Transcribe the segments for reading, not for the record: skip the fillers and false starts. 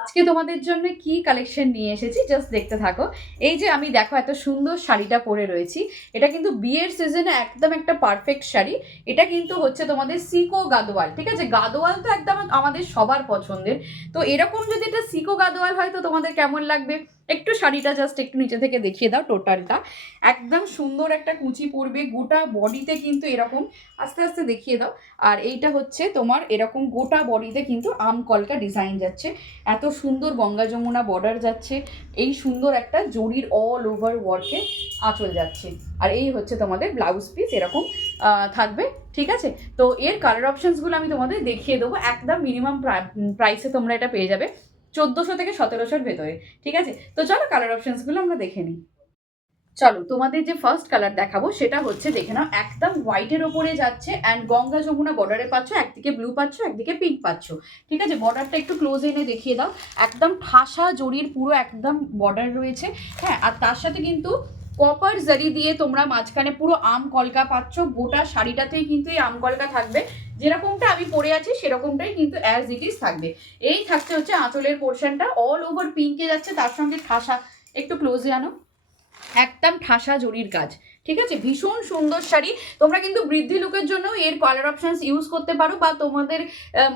আজকে তোমাদের জন্য কি কালেকশন নিয়ে এসেছি জাস্ট দেখতে থাকো। এই যে আমি দেখো এত সুন্দর শাড়িটা পরে রয়েছি, এটা কিন্তু বিয়ের সিজনে একদম একটা পারফেক্ট শাড়ি। এটা কিন্তু হচ্ছে তোমাদের সিকো গাদোয়াল, ঠিক আছে? গাদোয়াল তো একদম আমাদের সবার পছন্দের। তো এরকম যদি এটা সিকো গাদোয়াল হয় তো তোমাদের কেমন লাগবে? একটু শাড়িটা জাস্ট একটু নিচে থেকে দেখিয়ে দাও। টোটালটা একদম সুন্দর একটা কুচি পড়বে, গোটা বডিতে কিন্তু এরকম, আস্তে আস্তে দেখিয়ে দাও। আর এইটা হচ্ছে তোমার এরকম গোটা বডিতে কিন্তু আম কলকা ডিজাইন যাচ্ছে, এত সুন্দর গঙ্গা যমুনা বর্ডার যাচ্ছে, এই সুন্দর একটা জরির অল ওভার ওয়ার্কে আঁচল যাচ্ছে। আর এই হচ্ছে তোমাদের ব্লাউজ পিস এরকম থাকবে, ঠিক আছে? তো এর কালার অপশনসগুলো আমি তোমাদের দেখিয়ে দেবো। একদম মিনিমাম প্রাইসে তোমরা এটা পেয়ে যাবে 1400 থেকে 1700-র ভেতরে, ঠিক আছে? তো চলো কালার অপশনসগুলো আমরা দেখে নিই। চলো তোমাদের যে ফার্স্ট কালার দেখাবো সেটা হচ্ছে, দেখে নাও, একদম হোয়াইটের ওপরে যাচ্ছে অ্যান্ড গঙ্গা যমুনা বর্ডারে পাচ্ছ, একদিকে ব্লু পাচ্ছ একদিকে পিঙ্ক পাচ্ছ, ঠিক আছে? বর্ডারটা একটু ক্লোজ এনে দেখিয়ে দাও। একদম ঠাসা জরির পুরো একদম বর্ডার রয়েছে, হ্যাঁ। আর তার সাথে কিন্তু কপার জারি দিয়ে তোমরা মাঝখানে পুরো আম কলকা পাচ্ছ। গোটা শাড়িটাতেই কিন্তু এই আম কলকা থাকবে, যেরকমটা আমি পরে আছি সেরকমটাই কিন্তু অ্যাজ ইট ইজ থাকবে। এই থাকছে হচ্ছে আঁচলের পোর্শনটা অল ওভার পিঙ্কে যাচ্ছে, তার সঙ্গে ঠাসা, একটু ক্লোজে আনো, একদম ঠাসা জরির কাজ, ঠিক আছে? ভীষণ সুন্দর শাড়ি। তোমরা কিন্তু বৃদ্ধি লুকের জন্য এর কালার অপশনস ইউজ করতে পারো, বা তোমাদের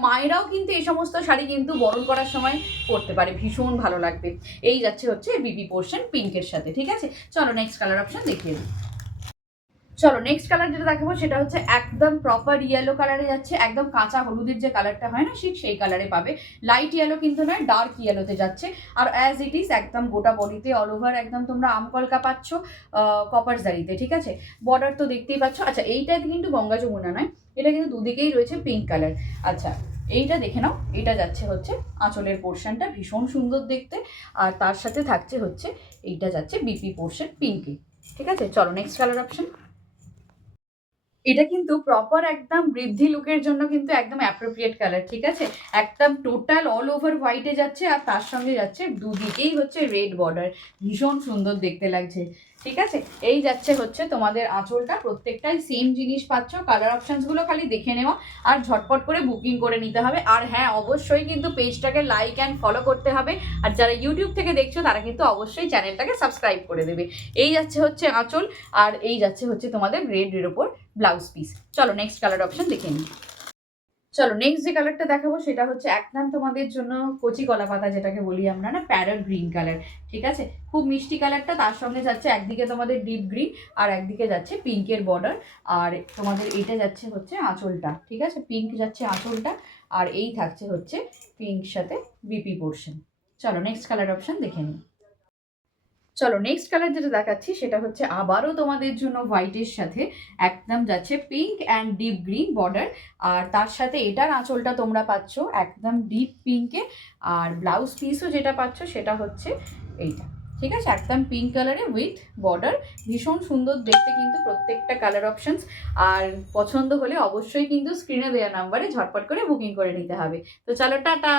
মায়েরাও কিন্তু এই সমস্ত শাড়ি কিন্তু বরণ করার সময় পরতে পারে, ভীষণ ভালো লাগবে। এই যাচ্ছে হচ্ছে বিবি পোর্শন পিঙ্কের সাথে, ঠিক আছে? চলো নেক্সট কালার অপশন দেখিয়ে দিই। চলো নেক্সট কালার যেটা দেখাবো সেটা হচ্ছে একদম প্রপার ইয়েলো কালারে যাচ্ছে, একদম কাঁচা হলুদের যে কালারটা হয় না ঠিক সেই কালারে পাবে। লাইট ইয়েলো কিন্তু নয়, ডার্ক ইয়েলোতে যাচ্ছে। আর অ্যাজ ইট ইজ একদম গোটা বডিতে অল ওভার একদম তোমরা আম কলকা পাচ্ছ কপার জারিতে, ঠিক আছে? বর্ডার তো দেখতেই পাচ্ছ। আচ্ছা, এইটা কিন্তু গঙ্গা যমুনা নয়, এটা কিন্তু দুদিকেই রয়েছে পিঙ্ক কালার। আচ্ছা, এইটা দেখে নাও, এটা যাচ্ছে হচ্ছে আঁচলের পোর্শনটা, ভীষণ সুন্দর দেখতে। আর তার সাথে থাকছে হচ্ছে এইটা যাচ্ছে বিপি পোর্শন পিঙ্কে, ঠিক আছে? চলো নেক্সট কালার অপশন। এটা কিন্তু প্রপার একদম বৃদ্ধি লুকের জন্য কিন্তু একদম অ্যাপ্রোপ্রিয়েট কালার, ঠিক আছে? একদম টোটাল অল ওভার হোয়াইটে যাচ্ছে, আর তার সঙ্গে যাচ্ছে দুদিকেই হচ্ছে রেড বর্ডার, ভীষণ সুন্দর দেখতে লাগছে, ঠিক আছে? এই যাচ্ছে হচ্ছে তোমাদের আঁচলটা, প্রত্যেকটাই সেম জিনিস পাচ্ছ। কালার অপশনসগুলো খালি দেখে নেওয়া আর ঝটপট করে বুকিং করে নিতে হবে। আর হ্যাঁ, অবশ্যই কিন্তু পেজটাকে লাইক অ্যান্ড ফলো করতে হবে। আর যারা ইউটিউব থেকে দেখছো তারা কিন্তু অবশ্যই চ্যানেলটাকে সাবস্ক্রাইব করে দেবে। এই যাচ্ছে হচ্ছে আঁচল, আর এই যাচ্ছে হচ্ছে তোমাদের রেডের ওপর ব্লাউজ পিস। চলো নেক্সট কালার অপশন দেখে নিই। চলো নেক্সট যে কালারটা দেখাবো সেটা হচ্ছে একদম তোমাদের জন্য কচি কলা পাতা যেটাকে বলি আমরা, না, প্যারট গ্রিন কালার, ঠিক আছে? খুব মিষ্টি কালারটা, তার সঙ্গে যাচ্ছে একদিকে তোমাদের ডিপ গ্রিন আর একদিকে যাচ্ছে পিঙ্কের বর্ডার। আর তোমাদের এইটা যাচ্ছে হচ্ছে আঁচলটা, ঠিক আছে? পিঙ্ক যাচ্ছে আঁচলটা, আর এই থাকছে হচ্ছে পিঙ্ক সাথে বিপি পোর্শন। চলো নেক্সট কালার অপশন দেখে নিই। চলো নেক্সট কালার যেটা দেখাচ্ছি সেটা হচ্ছে আবারও তোমাদের জন্য হোয়াইটের সাথে একদম যাচ্ছে pink and deep green border. আর তার সাথে এটার আঁচলটা তোমরা পাচ্ছ একদম ডিপ পিঙ্কে, আর ব্লাউজ পিসও যেটা পাচ্ছ সেটা হচ্ছে এইটা, ঠিক আছে? একদম পিঙ্ক কালারে উইথ বর্ডার, ভীষণ সুন্দর দেখতে কিন্তু প্রত্যেকটা কালার অপশনস। আর পছন্দ হলে অবশ্যই কিন্তু স্ক্রিনে দেওয়া নাম্বারে ঝটপট করে বুকিং করে নিতে হবে। তো চলো টাটা।